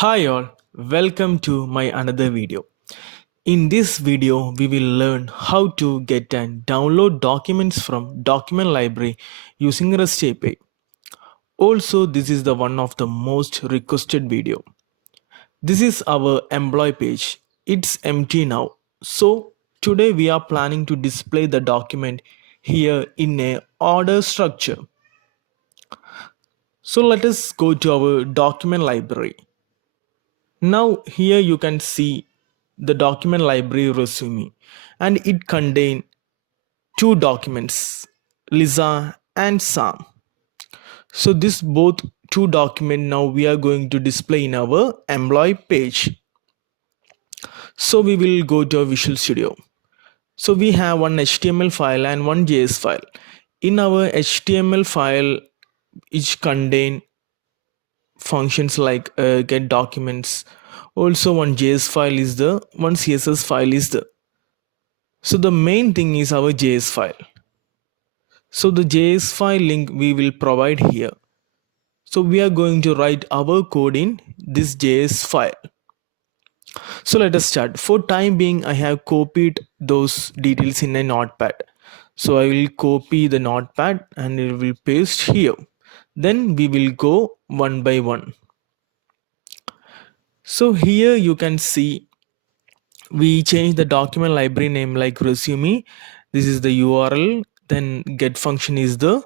Hi all, welcome to my another video. In this video, we will learn how to get and download documents from document library using REST API. Also, this is the one of the most requested video. This is our employee page. It's empty now. So today we are planning to display the document here in a order structure. So let us go to our document library. Now here you can see the document library resume, and it contains two documents, Lisa and Sam. So this both two document now we are going to display in our employee page. So we will go to our Visual Studio. So we have one HTML file and one JS file. In our HTML file, each contain functions like get documents. Also one JS file is the one CSS file is the. So the main thing is our JS file. So the JS file link we will provide here. So we are going to write our code in this JS file. So let us start. For time being, I have copied those details in a notepad. So I will copy the notepad and it will paste here. Then we will go one by one. So here you can see we change the document library name like resume. This is the URL. Then get function is the.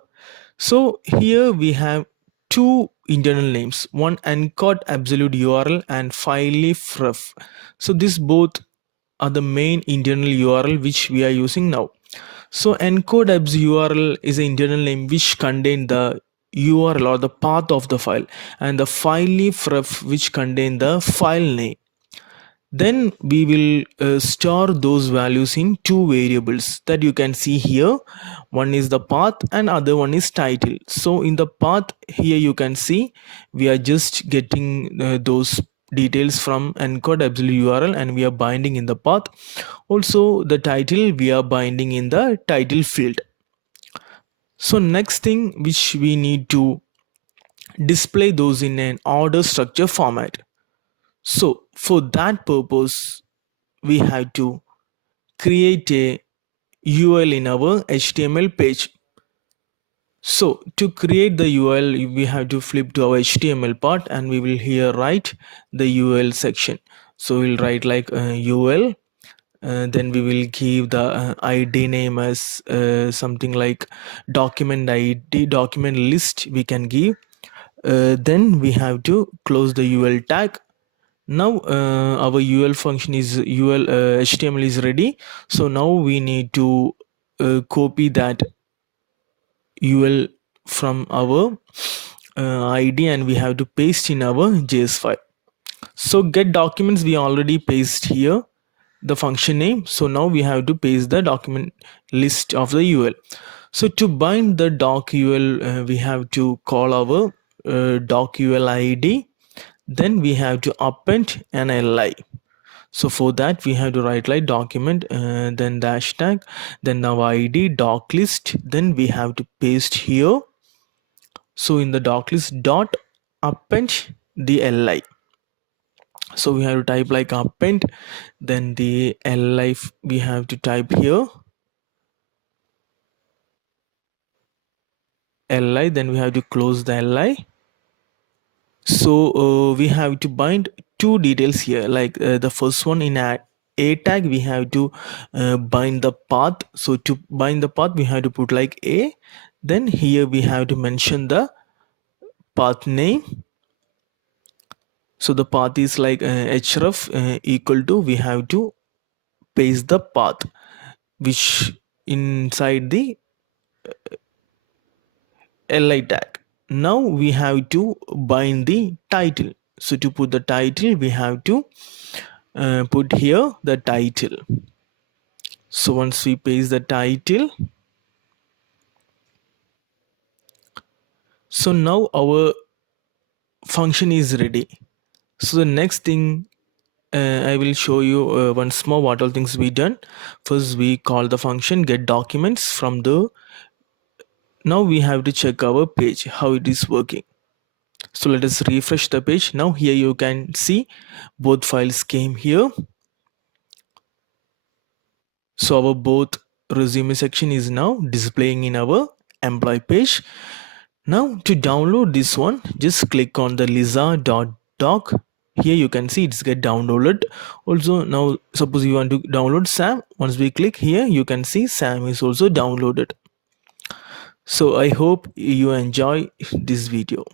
So here we have two internal names, one encode absolute URL and filelif ref. So this both are the main internal URL which we are using now. So encode abs URL is an internal name which contain the URL or the path of the file, and the filelif ref which contain the file name. Then we will store those values in two variables that you can see here. One is the path and other one is title. So in the path here you can see we are just getting those details from encode absolute URL and we are binding in the path. Also the title we are binding in the title field. So next thing which we need to display those in an order structure format. So for that purpose we have to create a UL in our HTML page. So to create the UL, we have to flip to our HTML part and we will here write the UL section. So we'll write like UL. Then we will give the ID name as something like document ID, document list we can give. Then we have to close the UL tag. Now our UL function is UL HTML is ready. So now we need to copy that UL from our ID and we have to paste in our JS file. So get documents we already paste here the function name. So now we have to paste the document list of the UL. So to bind the doc UL we have to call our doc UL ID. Then we have to append an li. So for that we have to write like document then dash tag, then our ID doc list, then we have to paste here. So in the doc list dot append the li. So we have to type like append, then the li we have to type here li, then we have to close the li. So we have to bind two details here, like the first one in a tag we have to bind the path. So to bind the path we have to put like a, then here we have to mention the path name. So the path is like href equal to, we have to paste the path which inside the li tag. Now we have to bind the title. So to put the title we have to put here the title. So once we paste the title, so now our function is ready. So the next thing I will show you once more what all things we done. First we call the function get documents from the. Now we have to check our page how it is working. So let us refresh the page. Now here you can see both files came here. So our both resume section is now displaying in our employee page. Now to download this one, just click on the lisa.doc. Here you can see it's get downloaded. Also now suppose you want to download SAM. Once we click here, you can see SAM is also downloaded. So I hope you enjoy this video.